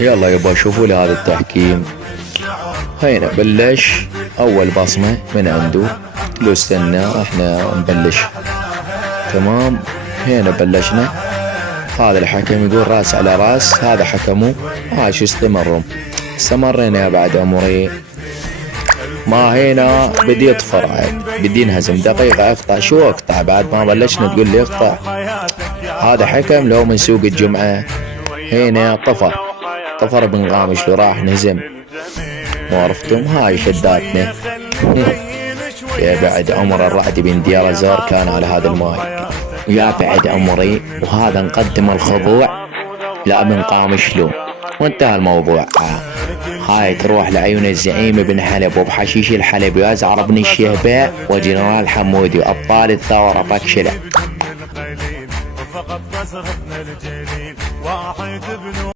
يلا يبا شوفوا لي هذا التحكيم. هينا بلش اول بصمة من عنده، لو استنى احنا نبلش. تمام، هنا بلشنا. هذا الحكم يقول راس على راس، هذا حكمه. شو استمرينا بعد عمري. ما هنا بدي يطفر عاد، بدي ينهزم. دقيقة اقطع. شو اقطع بعد ما بلشنا تقول لي اقطع؟ هذا حكم لو من سوق الجمعة. هنا طفر بن غامش لو راح نهزم. مو عرفتم؟ هاي شداتنا. يا بعد عمر الرعد بن ديار زار كان على هذا الماي. ويا بعد عمري، وهذا نقدم الخضوع لابن قامشلو، وانتهى الموضوع. هاي تروح لعيون الزعيم بن حلب وبحشيش الحلب وازعر بن الشهباء وجنرال حمودي وابطال الثورة بكشلة.